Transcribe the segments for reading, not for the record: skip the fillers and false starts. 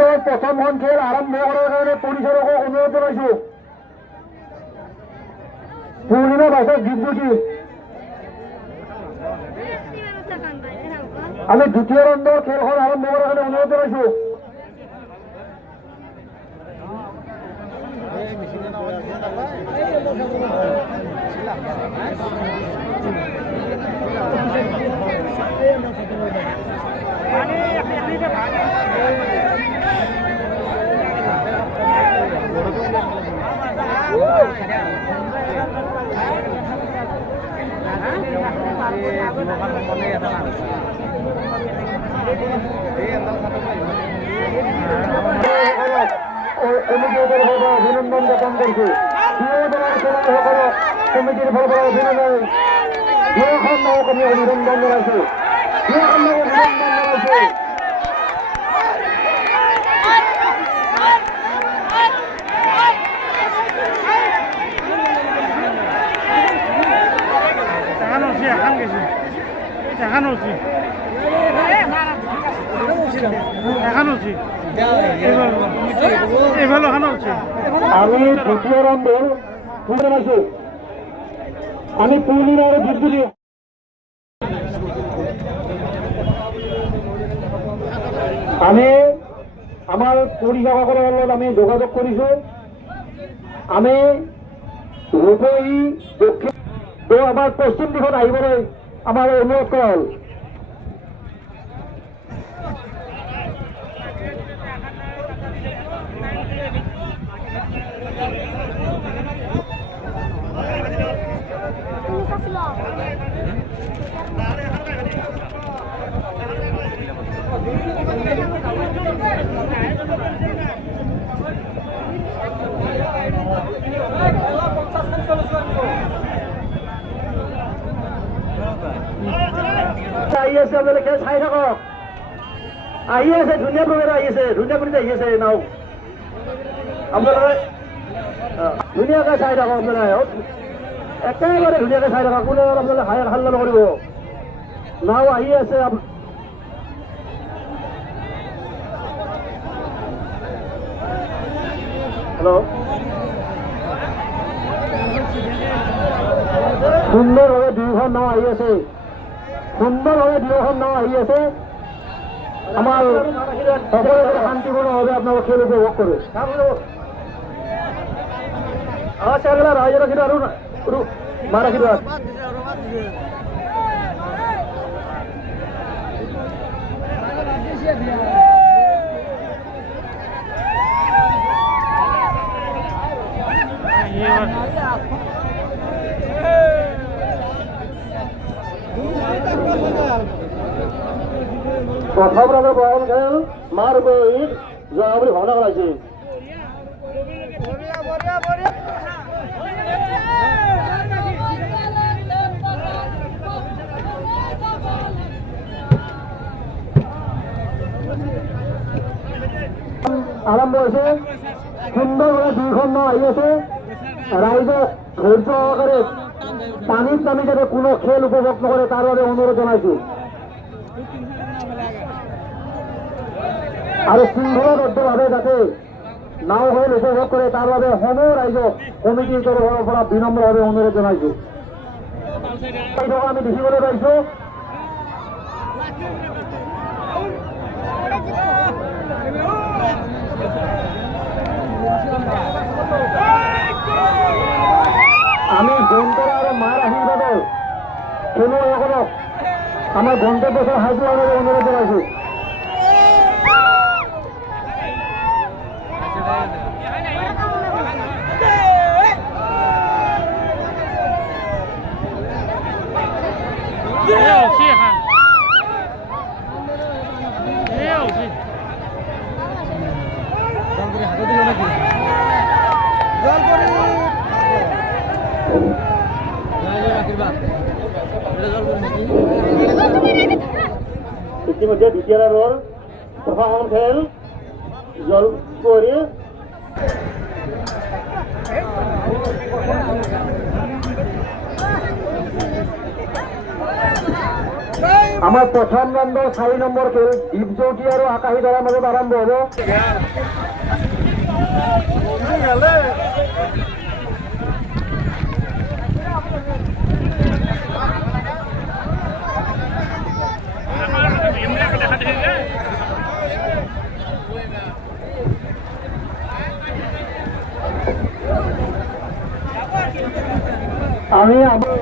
প্ৰথমখন খেল আৰম্ভ কৰাৰ কাৰণে পৰিচালকক অনুৰোধ জনাইছো। পূৰ্ণিমা পাছত দ্বীপজ্যোতি। আমি দ্বিতীয় ৰাউণ্ডৰ খেলখন আৰম্ভ কৰাৰ কাৰণে অনুৰোধ জনাইছো। অভিনন্দন জ্ঞাপন কৰিছো। কমিটিৰ ফালৰ পৰা অভিনন্দন দুয়োখন নাৱক আমি অভিনন্দন জনাইছো। আমি দ্বিতীয় ৰাউন্ডেৰ জনাইছো। আমি পূৰ্ণিমা আৰু দ্বীপজ্যোতি। আমি আমাৰ পৰিচালকসকলৰ লগত আমি যোগাযোগ কৰিছো। আমি ৰূপহী দক্ষিণ আমাৰ পশ্চিম দিশত আহিবলৈ আমাৰ অনুৰোধ কৰা হ'ল। আহি আছে আপোনালোকে চাই থাকক। আহি আছে ধুনীয়া প্ৰৱেশ আহি আছে, ধুনীয়া কৰি আহি আছে নাও। আপোনালোকে ধুনীয়াকৈ চাই থাকক। আপোনালোকে একেবাৰে ধুনীয়াকৈ চাই থাকক। কোনে আপোনালোকে হাল্লা নকৰিব। নাও আহি আছে। হেল্ল', সুন্দৰভাৱে দুয়োখন নাও আহি আছে। সুন্দৰভাৱে দুয়োখন নাও আহি আছে। আমাৰ সকলোৱে শান্তিপূৰ্ণভাৱে আপোনালোকে খেল উপভোগ কৰে। ৰাইজৰ ৰাখিব আৰু মা ৰাখিব। প্ৰথম ৰাউণ্ডৰ প্ৰথম খেল মাৰ উপৰিত জয় বুলি ভাওনা কৰাইছে। আৰম্ভ হৈছে। সুন্দৰভাৱে দুইখন নাও আহি আছে। ৰাইজক ধৈৰ্য সহকাৰে পানীত নামি যাতে কোনো খেল উপভোগ নকৰে তাৰ বাবে অনুৰোধ জনাইছো। আৰু শৃংখলাবদ্ধভাৱে যাতে নাও খেল উপভোগ কৰে তাৰ বাবে সমূহ ৰাইজক কমিটিৰ তৰফৰ পৰা বিনম্ৰভাৱে অনুৰোধ জনাইছো। আমি দেখিবলৈ পাইছো। আমি জয়ন্তৰা আৰু মাৰ আশীৰ্বাদৰ খেলুৱৈসকলক আমাৰ গন্তব্যস্থল সাজোৱাৰ বাবে অনুৰোধ জনাইছো। ইতিমধ্যে দ্বিতীয় ৰাউণ্ডৰ প্ৰথমখন খেল জল কৰি আমাৰ প্ৰথম ৰাউণ্ডৰ 4 নম্বৰ খেল দীপজ্যোতি আৰু আকাশী তৰাৰ মাজত আৰম্ভ হ'ব। আমি আমাৰ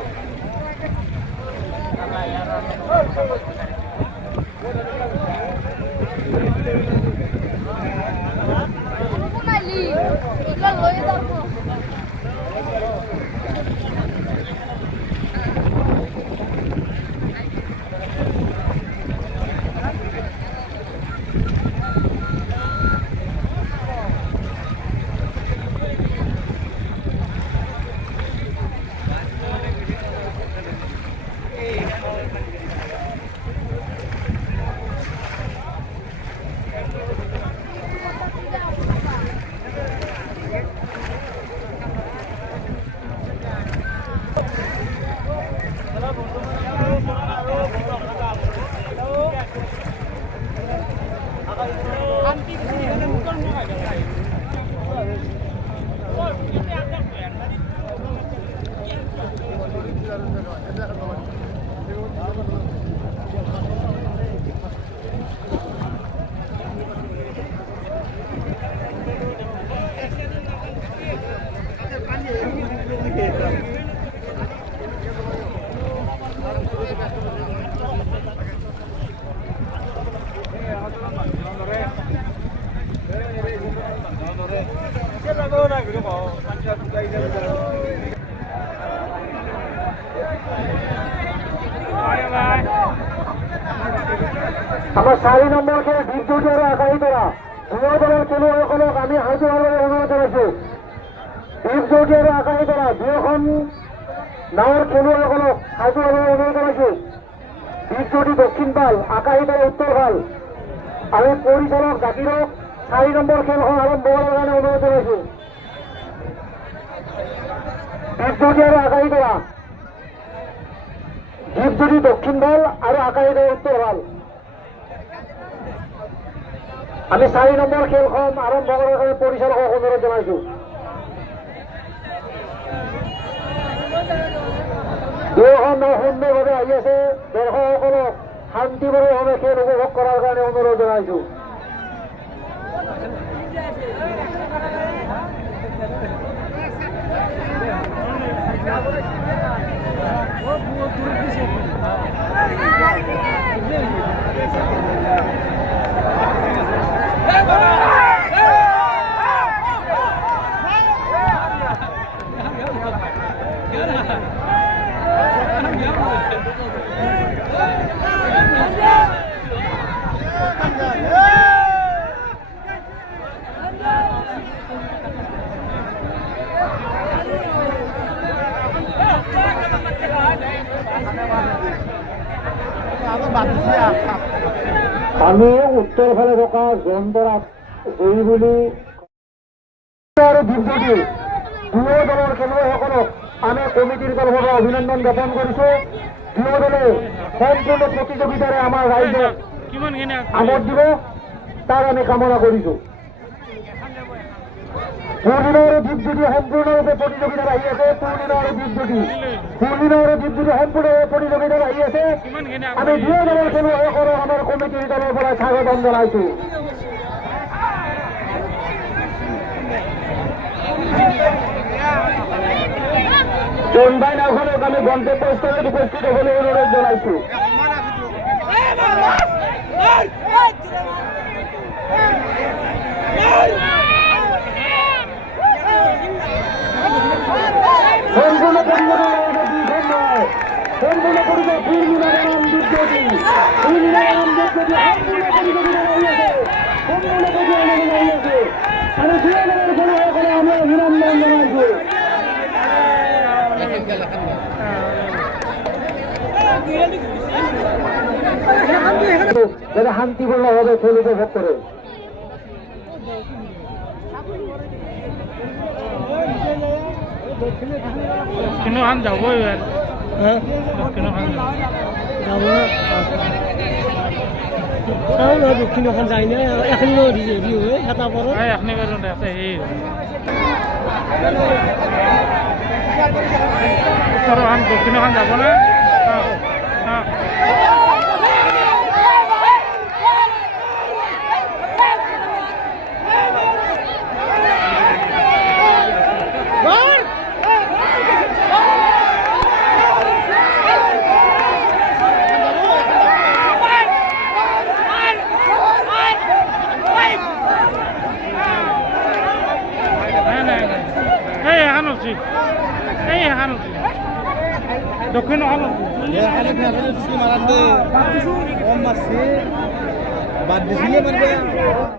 4 নম্বৰ খেল দীপজ্যোতি আৰু আকাশী তৰা দুয়ো দলৰ খেলুৱৈসকলক আমি হাজোৱাৰ বাবে অনুৰোধ জনাইছো। দীপজ্যোতি আৰু আকাশী তৰা দুয়োখন নাৱৰ খেলুৱৈসকলক হাজোৱাৰ বাবে অনুৰোধ জনাইছো। দীপজ্যোতি দক্ষিণ ফাল, আকাশী তৰা উত্তৰ ফাল। আৰু পৰিচালক জাকিৰক 4 নম্বৰ খেলখন আৰম্ভ কৰাৰ কাৰণে অনুৰোধ জনাইছো। দীপজ্যোতি আৰু আকাশী তৰা, দীপজ্যোতি দক্ষিণ ফাল আৰু আকাশী তৰা উত্তৰ ফাল। আমি 4 নম্বৰ খেলখন আৰম্ভ কৰাৰ কাৰণে পৰিচালকক অনুৰোধ জনাইছো। দুয়োখন নাও সুন্দৰভাৱে আহি আছে। দৰ্শকসকলক শান্তিপূৰ্ণভাৱে খেল উপভোগ কৰাৰ কাৰণে অনুৰোধ জনাইছো। আমি উত্তৰ ফালে থকা জয়ন্তৰাক জয়ী বুলি আৰু দীপজ্যোতি দুয়ো দলৰ খেলুৱৈসকলক আমি কমিটিৰ তৰফৰ পৰা অভিনন্দন জ্ঞাপন কৰিছো। দুয়ো দলে সম্পূৰ্ণ প্ৰতিযোগিতাৰে আমাৰ ৰাইজক আমোদ দিব তাক আমি কামনা কৰিছো। পূৰ্ণিমা আৰু দীপজ্যোতি সম্পূৰ্ণৰূপে প্ৰতিযোগিতাত আহি আছে। পূৰ্ণিমা আৰু দীপজ্যোতি সম্পূৰ্ণৰূপে প্ৰতিযোগিতাত আহি আছে। আমি দুয়ো দলৰ খেলুৱৈসকলক আমাৰ কমিটিৰ দলৰ পৰা স্বাগতম জনাইছো। জোনবাই নাওখনক আমি গন্তব্যস্থলত উপস্থিত হ'বলৈ অনুৰোধ জনাইছো। সম্পূর্ণ পরিবারের দুইজন নয়, সম্পূর্ণ পরিবার পূর্ণিমার নাম দীপজ্যোতি, পূর্ণিমার নাম দীপজ্যোতি সম্পূর্ণ পরিযোগিতা রয়েছে, সম্পূর্ণ প্রতিযোগিতা রয়েছে। আমি দুজনের পরিবার করে আমরা অভিনন্দন জানাইছি। যাতে শান্তিপূর্ণভাবে খেল উপভোগ করে। Kino han jauh ya. Kino han. যাব না চাও না দক্ষিণ এখন যাই না এখন হেৰি হয় এটা পৰত এখনি বেলুন আছে সেই উত্তৰখন দক্ষিণখন যাব না দক্ষিণ বাদ দিছিলে